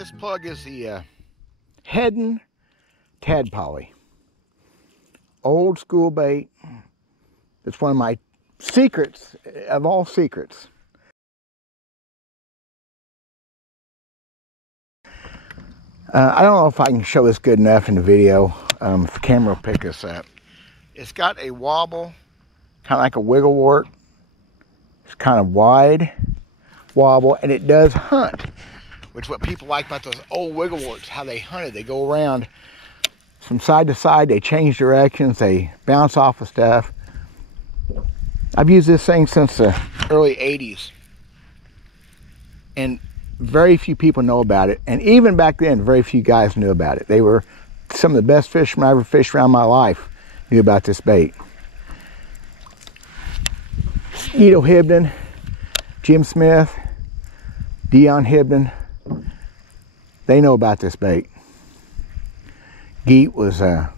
This plug is the Heddon Tadpoly. Old school bait. It's one of my secrets of all secrets. I don't know if I can show this good enough in the video. If the camera will pick this up. It's got a wobble, kind of like a wiggle wart. It's kind of wide wobble, and it does hunt, which is what people like about those old wiggle warts, how they hunted. They go around from side to side, they change directions, they bounce off of stuff. I've used this thing since the early 80s, and very few people know about it. And even back then, very few guys knew about it. They were some of the best fishermen I ever fished around my life knew about this bait. Edo Hibden, Jim Smith, Dion Hibden, they know about this bait. Geet was a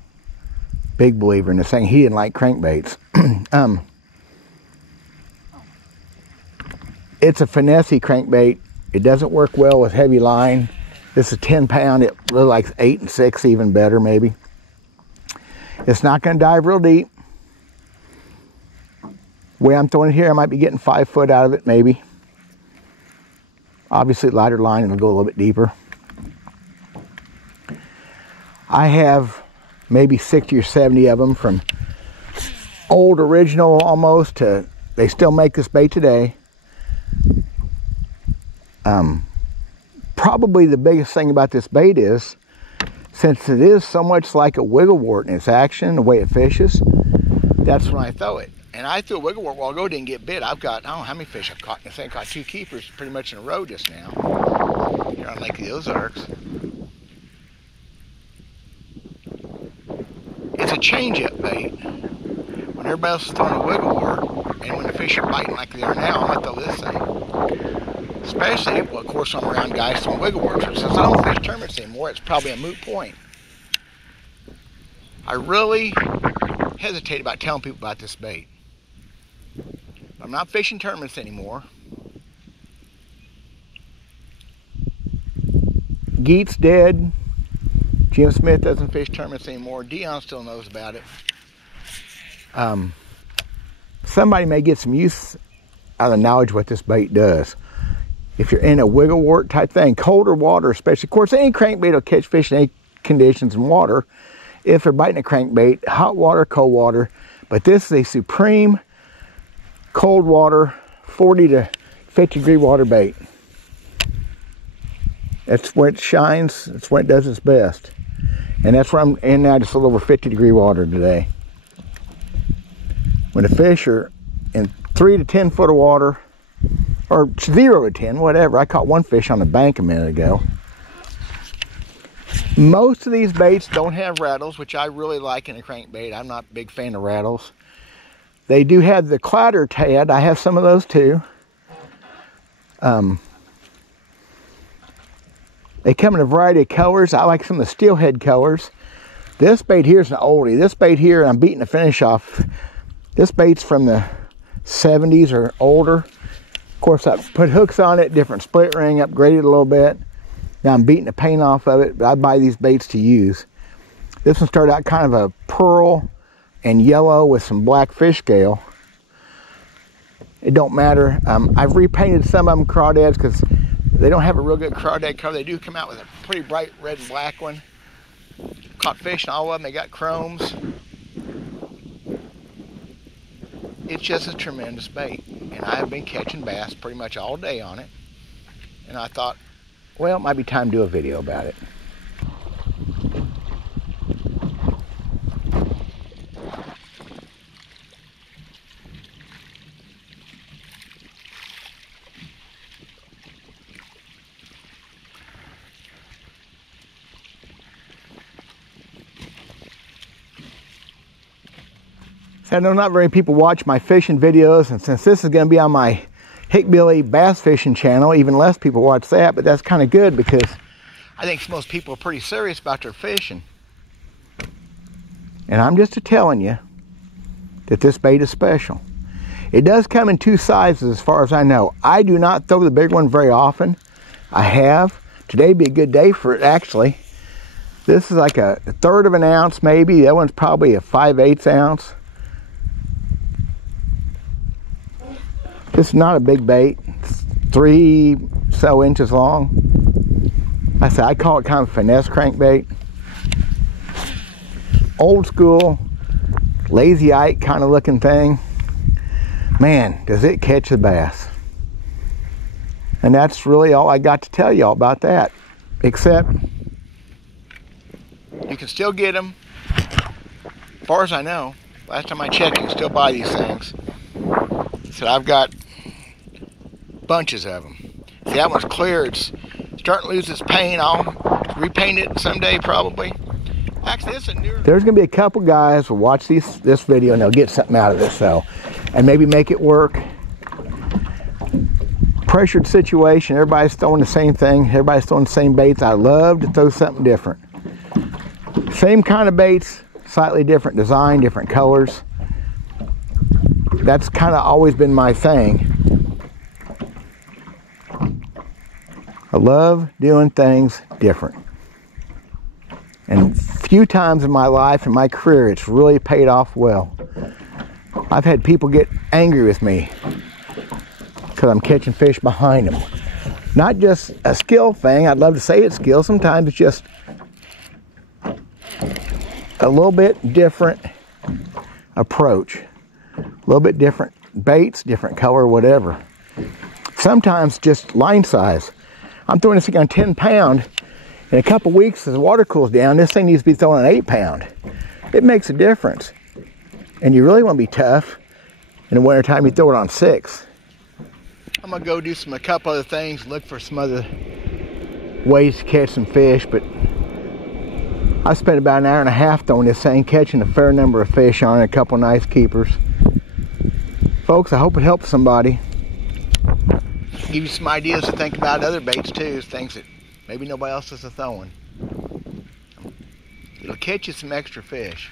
big believer in this thing. He didn't like crankbaits. It's a finessey crankbait. It doesn't work well with heavy line. This is a 10 pound. It really likes 8 and 6 even better maybe. It's not going to dive real deep. The way I'm throwing it here, I might be getting 5 foot out of it maybe. Obviously lighter line, it'll go a little bit deeper. I have maybe 60 or 70 of them, from old original almost to, they still make this bait today. Probably the biggest thing about this bait is, since it is so much like a wiggle wart in its action, the way it fishes, that's when I throw it. And I threw a wiggle wart a while ago, didn't get bit. I've got, I don't know how many fish I've caught. I think I caught 2 keepers pretty much in a row just now here on Lake of the Ozarks. It's a change-up bait. When everybody else is throwing a wiggle wart, and when the fish are biting like they are now, I'm going to throw this thing. Especially, well, of course, I'm around guys throwing wiggle warts. Since I don't fish tournaments anymore, it's probably a moot point. I really hesitate about telling people about this bait. I'm not fishing tournaments anymore. Geet's dead. Jim Smith doesn't fish tournaments anymore. Dion still knows about it. Somebody may get some use out of the knowledge of what this bait does. If you're in a wiggle wart type thing, colder water especially. Of course, any crankbait will catch fish in any conditions in water. If they're biting a crankbait, hot water, cold water. But this is a supreme cold water, 40 to 50 degree water bait. That's when it shines. That's when it does its best. And that's where I'm in now, just a little over 50 degree water today. When the fish are in 3 to 10 foot of water, or 0 to 10, whatever. I caught one fish on the bank a minute ago. Most of these baits don't have rattles, which I really like in a crankbait. I'm not a big fan of rattles. They do have the clatter tad. I have some of those too. They come in a variety of colors. I like some of the steelhead colors. This bait here is an oldie. This bait here, and I'm beating the finish off. This bait's from the 70s or older. Of course, I put hooks on it, different split ring, upgraded a little bit. Now I'm beating the paint off of it, but I buy these baits to use. This one started out kind of a pearl and yellow with some black fish scale. It don't matter. I've repainted some of them crawdads because they don't have a real good crawdad color. They do come out with a pretty bright red and black one. Caught fish in all of them. They got chromes. It's just a tremendous bait, and I have been catching bass pretty much all day on it, and I thought, well, it might be time to do a video about it. I know not very many people watch my fishing videos, and since this is going to be on my Hickbilly bass fishing channel, even less people watch that, but that's kind of good because I think most people are pretty serious about their fishing. And I'm just telling you that this bait is special. It does come in 2 sizes as far as I know. I do not throw the big one very often. I have, Today'd be a good day for it, actually. This is like a 1/3 of an ounce, maybe. That one's probably a 5/8 ounce. This is not a big bait. It's 3 so inches long. I call it kind of finesse crankbait. Old school, lazy Ike kind of looking thing. Man, does it catch the bass. And that's really all I got to tell y'all about that. Except, you can still get them. As far as I know, last time I checked, you can still buy these things. So I've got bunches of them. See, that one's clear. It's starting to lose its paint. I'll repaint it someday, probably. Actually, it's a newer. There's going to be a couple guys who will watch this video and they'll get something out of this, so, and maybe make it work. Pressured situation. Everybody's throwing the same thing. Everybody's throwing the same baits. I love to throw something different. Same kind of baits, slightly different design, different colors. That's kind of always been my thing. I love doing things different. And few times in my life, in my career, it's really paid off well. I've had people get angry with me because I'm catching fish behind them. Not just a skill thing. I'd love to say it's skill. Sometimes it's just a little bit different approach. A little bit different baits, different color, whatever. Sometimes just line size. I'm throwing this thing on 10 pound. In a couple weeks, as the water cools down, this thing needs to be thrown on 8 pound. It makes a difference. And you really want to be tough. In the wintertime, you throw it on 6. I'm going to go do a couple other things, look for some other ways to catch some fish, but I spent about an hour and a half throwing this thing, catching a fair number of fish on it, a couple nice keepers. Folks, I hope it helps somebody. Give you some ideas to think about other baits too, things that maybe nobody else is throwing. It'll catch you some extra fish.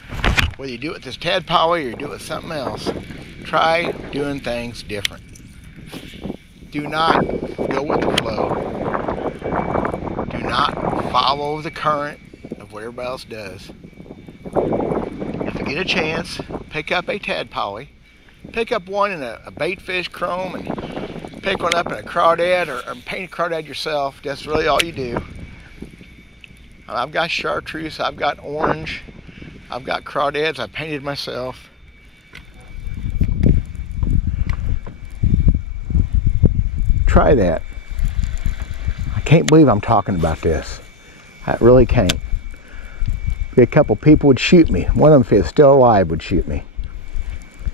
Whether you do it with this tadpole or you do it with something else, try doing things different. Do not go with the flow. Do not follow the current of what everybody else does. If you get a chance, pick up a tadpole. Pick up one in a bait fish chrome and pick one up in a crawdad or paint a crawdad yourself. That's really all you do. I've got chartreuse, I've got orange, I've got crawdads I painted myself. Try that. I can't believe I'm talking about this. I really can't. A couple people would shoot me. One of them, if he was still alive, would shoot me.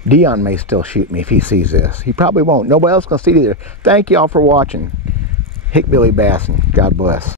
Dion may still shoot me if he sees this. He probably won't. Nobody else can see it either. Thank you all for watching. Hick Billy Basson. God bless.